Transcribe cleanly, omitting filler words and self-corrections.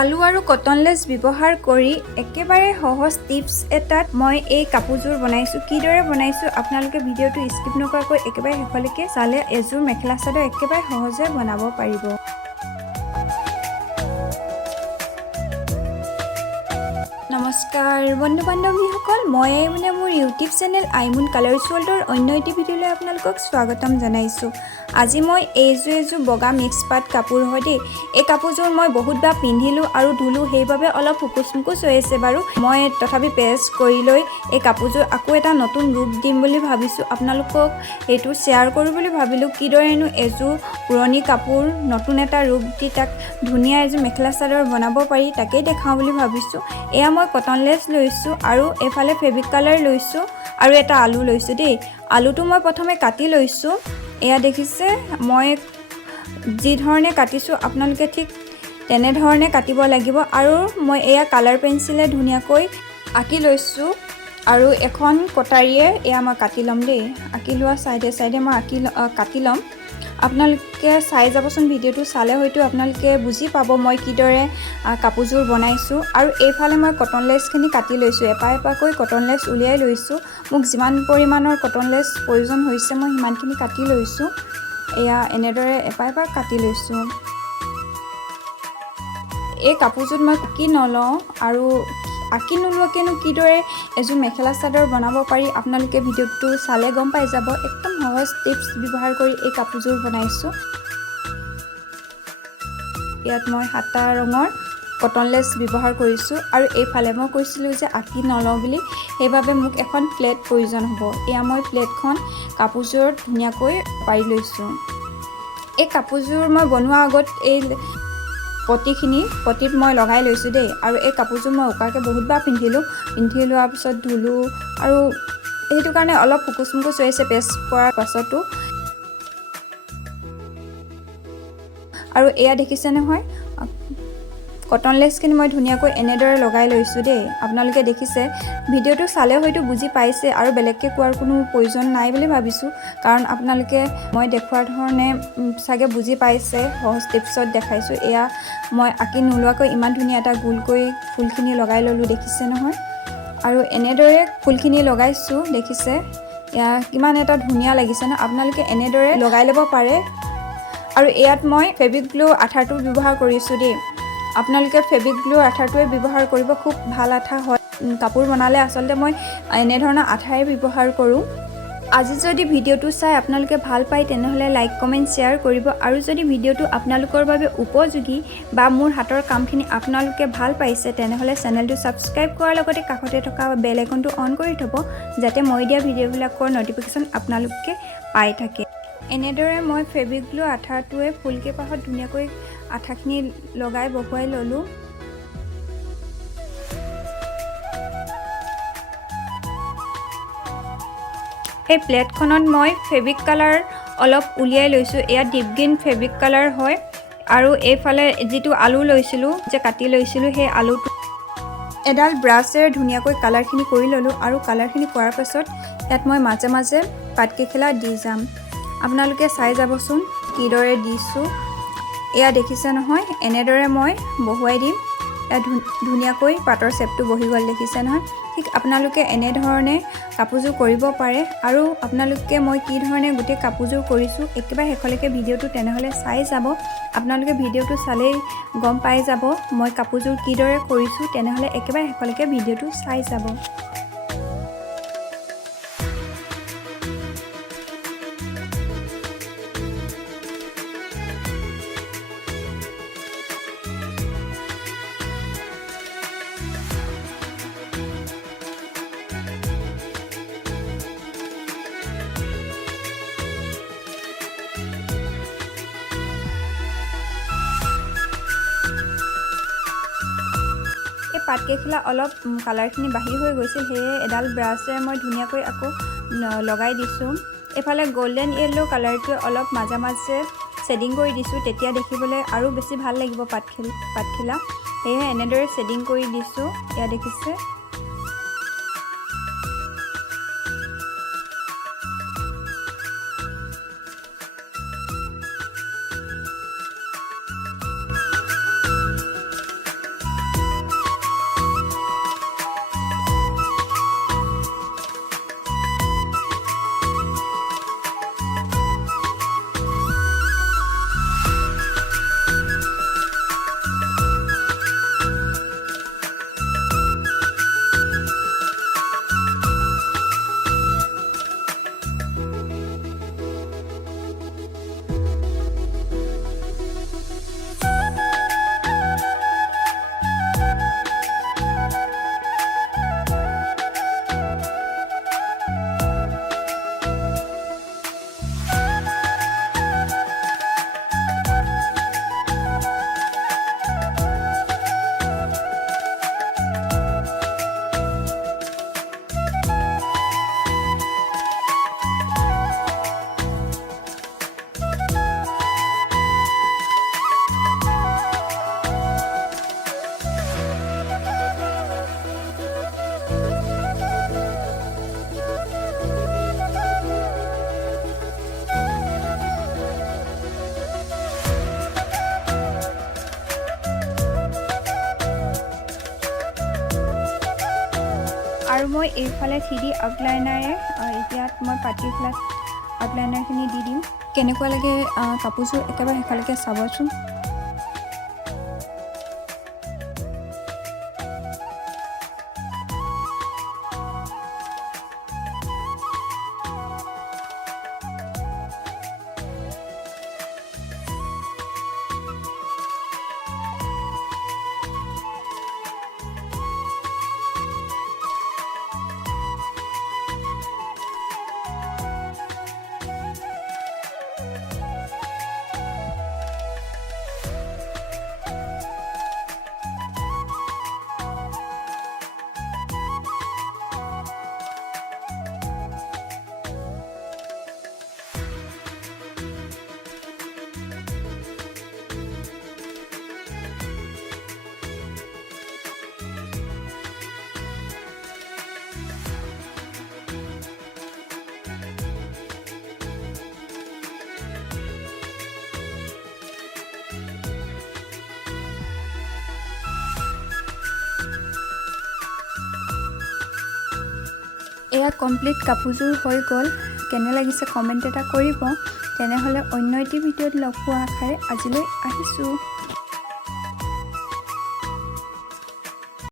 আলু আৰু কটনলেছ ব্যৱহাৰ কৰি একেবাৰে সহজ টিপছ এটাত মই এই কাপোৰযোৰ বনাইছোঁ। কিদৰে বনাইছোঁ আপোনালোকে ভিডিঅ'টো স্কিপ নকৰাকৈ একেবাৰে শেষলৈকে চালে এযোৰ মেখেলা চাদৰ একেবাৰে সহজে বনাব পাৰিব। নমস্কাৰ বন্ধু বান্ধৱীসকল, মই আইমোনে মোৰ ইউটিউব চেনেল আইমোন কালাৰ্ছ ৱৰ্ল্ডৰ অন্য এটি ভিডিঅ'লৈ আপোনালোকক স্বাগতম জনাইছোঁ। আজি মই এযোৰ বগা মিক্স পাট কাপোৰ হয় দেই। এই কাপোৰযোৰ মই বহুতবাৰ পিন্ধিলোঁ আৰু ধুলোঁ, সেইবাবে অলপ ফুকুচ হৈ আছে বাৰু। মই তথাপি প্ৰেছ কৰি লৈ এই কাপোৰযোৰ আকৌ এটা নতুন ৰূপ দিম বুলি ভাবিছোঁ। আপোনালোকক এইটো শ্বেয়াৰ কৰোঁ বুলি ভাবিলোঁ। কিদৰেনো এযোৰ পুৰণি কাপোৰ নতুন এটা ৰূপ দি তাক ধুনীয়া এযোৰ মেখেলা চাদৰ বনাব পাৰি তাকেই দেখাওঁ বুলি ভাবিছোঁ। এয়া মই কটনলেছ লৈছোঁ আৰু এফালে ফেব্ৰিক কালাৰ লৈছোঁ আৰু এটা আলু লৈছোঁ দেই। আলুটো মই প্ৰথমে কাটি লৈছোঁ। এয়া দেখিছে মই যি ধৰণে কাটিছোঁ আপোনালোকে ঠিক তেনেধৰণে কাটিব লাগিব। আৰু মই এয়া কালাৰ পেঞ্চিলে ধুনীয়াকৈ আঁকি লৈছোঁ আৰু এখন কটাৰীয়ে এয়া মই কাটি ল'ম দেই। আঁকি লোৱা চাইডে মই কাটি ল'ম। আপোনালোকে চাই যাবচোন, ভিডিঅ'টো চালে হয়তো আপোনালোকে বুজি পাব মই কিদৰে কাপোৰযোৰ বনাইছোঁ। আৰু এইফালে মই কটনলেছখিনি কাটি লৈছোঁ, এপাকৈ কটনলেছ উলিয়াই লৈছোঁ। মোক যিমান পৰিমাণৰ কটনলেছ প্ৰয়োজন হৈছে মই সিমানখিনি কাটি লৈছোঁ। এয়া এনেদৰে এপাই কাটি লৈছোঁ। এই কাপোৰযোৰত মই আঁকি নলওঁ আৰু আঁকি নোলোৱাকৈনো কিদৰে এযোৰ মেখেলা চাদৰ বনাব পাৰি আপোনালোকে ভিডিঅ'টো চালে গম পাই যাব। একদম সহজ টিপছ ব্যৱহাৰ কৰি এই কাপোৰযোৰ বনাইছোঁ। ইয়াত মই 7টা ৰঙৰ কটনলেছ ব্যৱহাৰ কৰিছোঁ আৰু এইফালে মই কৈছিলোঁ যে আঁকি নলওঁ বুলি, সেইবাবে মোক এখন প্লেট প্ৰয়োজন হ'ব। এয়া মই প্লেটখন কাপোৰযোৰত ধুনীয়াকৈ পাৰি লৈছোঁ। এই কাপোৰযোৰ মই বনোৱাৰ আগত এই পটিত মই লগাই লৈছোঁ দেই। আৰু এই কাপোৰযোৰ মই উকাকৈ বহুতবাৰ পিন্ধি লোৱাৰ পিছত ধুলোঁ আৰু সেইটো কাৰণে অলপ ফুকুচ হৈ আছে প্ৰেছ কৰাৰ পাছতো। আৰু এয়া দেখিছে নহয়, কটনলেছখিনি মই ধুনীয়াকৈ এনেদৰে লগাই লৈছোঁ দেই। আপোনালোকে দেখিছে, ভিডিঅ'টো চালে হয়তো বুজি পাইছে আৰু বেলেগকৈ কোৱাৰ কোনো প্ৰয়োজন নাই বুলি ভাবিছোঁ। কাৰণ আপোনালোকে মই দেখুওৱাৰ ধৰণে চাগে বুজি পাইছে, সহজ টিপছত দেখাইছোঁ। এয়া মই আঁকি নোলোৱাকৈ ইমান ধুনীয়া এটা গোলকৈ ফুলখিনি লগাই ল'লোঁ, দেখিছে নহয়। আৰু এনেদৰে ফুলখিনি লগাইছোঁ, দেখিছে এয়া কিমান এটা ধুনীয়া লাগিছে ন। আপোনালোকে এনেদৰে লগাই ল'ব পাৰে। আৰু ইয়াত মই ফেব্ৰিক গ্লু আঠাটো ব্যৱহাৰ কৰিছোঁ দেই। আপোনালোকে ফেব্ৰিক গ্লু আঠাটোৱে ব্যৱহাৰ কৰিব, খুব ভাল আঠা হয়। কাপোৰ বনালে আচলতে মই এনেধৰণৰ আঠাই ব্যৱহাৰ কৰোঁ। আজি যদি ভিডিঅ'টো চাই আপোনালোকে ভাল পায় তেনেহ'লে লাইক কমেণ্ট শ্বেয়াৰ কৰিব। আৰু যদি ভিডিঅ'টো আপোনালোকৰ বাবে উপযোগী বা মোৰ হাতৰ কামখিনি আপোনালোকে ভাল পাইছে তেনেহ'লে চেনেলটো ছাবস্ক্ৰাইব কৰাৰ লগতে কাষতে থকা বেল আইকনটো অন কৰি থ'ব, যাতে মই দিয়া ভিডিঅ'বিলাকৰ ন'টিফিকেশ্যন আপোনালোকে পাই থাকে। এনেদৰে মই ফেব্ৰিক গ্লু আঠাটোৱে ফুলকেইপাহত ধুনীয়াকৈ আঠাখিনি লগাই বহুৱাই ল'লোঁ। এই প্লেটখনত মই ফেব্ৰিক কালাৰ অলপ উলিয়াই লৈছোঁ। এয়া ডিপ গ্ৰীণ ফেব্ৰিক কালাৰ হয়। আৰু এইফালে যিটো আলু লৈছিলোঁ, কাটি লৈছিলোঁ, সেই আলুটো এডাল ব্ৰাছেৰে ধুনীয়াকৈ কালাৰখিনি কৰি ল'লোঁ। আৰু কালাৰখিনি কৰাৰ পাছত ইয়াত মই মাজে মাজে পাতকেইখেলা দি যাম। আপোনালোকে চাই যাবচোন কিদৰে দিছোঁ। এয়া দেখিছে নহয়, এনেদৰে মই বহুৱাই দিম। এয়া ধুনীয়াকৈ পাটৰ চেপটো বহি গ'ল, দেখিছে নহয়। ঠিক আপোনালোকে এনেধৰণে কাপোৰযোৰ কৰিব পাৰে। আৰু আপোনালোকে মই কি ধৰণে গোটেই কাপোৰযোৰ কৰিছোঁ একেবাৰে শেষলৈকে ভিডিঅ'টো তেনেহ'লে চাই যাব। আপোনালোকে ভিডিঅ'টো চালেই গম পাই যাব মই কাপোৰযোৰ কিদৰে কৰিছোঁ, তেনেহ'লে একেবাৰে শেষলৈকে ভিডিঅ'টো চাই যাব। পাতকেইখেলা অলপ কালাৰখিনি বাহিৰ হৈ গৈছিল, সেয়ে এডাল ব্ৰাছেৰে মই ধুনীয়াকৈ আকৌ লগাই দিছোঁ। এইফালে গল্ডেন য়েল্ল' কালাৰটোৱে অলপ মাজে মাজে শ্বেডিং কৰি দিছোঁ, তেতিয়া দেখিবলৈ আৰু বেছি ভাল লাগিব পাতখিলা। সেয়েহে এনেদৰে শ্বেডিং কৰি দিছোঁ। এয়া দেখিছে। আৰু মই এইফালে 3D আউটলাইনাৰে ইয়াত মই পাতি গ্লাছ আউটলাইনাৰখিনি দি দিম। কেনেকুৱা লাগে কাপোৰযোৰ একেবাৰে শেষলৈকে চাবচোন। এয়া কমপ্লিট কাপোৰযোৰ হৈ গ'ল। কেনে লাগিছে কমেণ্ট এটা কৰিব। তেনেহ'লে অন্য এটি ভিডিঅ'ত লগ পোৱা আশাৰে আজিলৈ আহিছোঁ।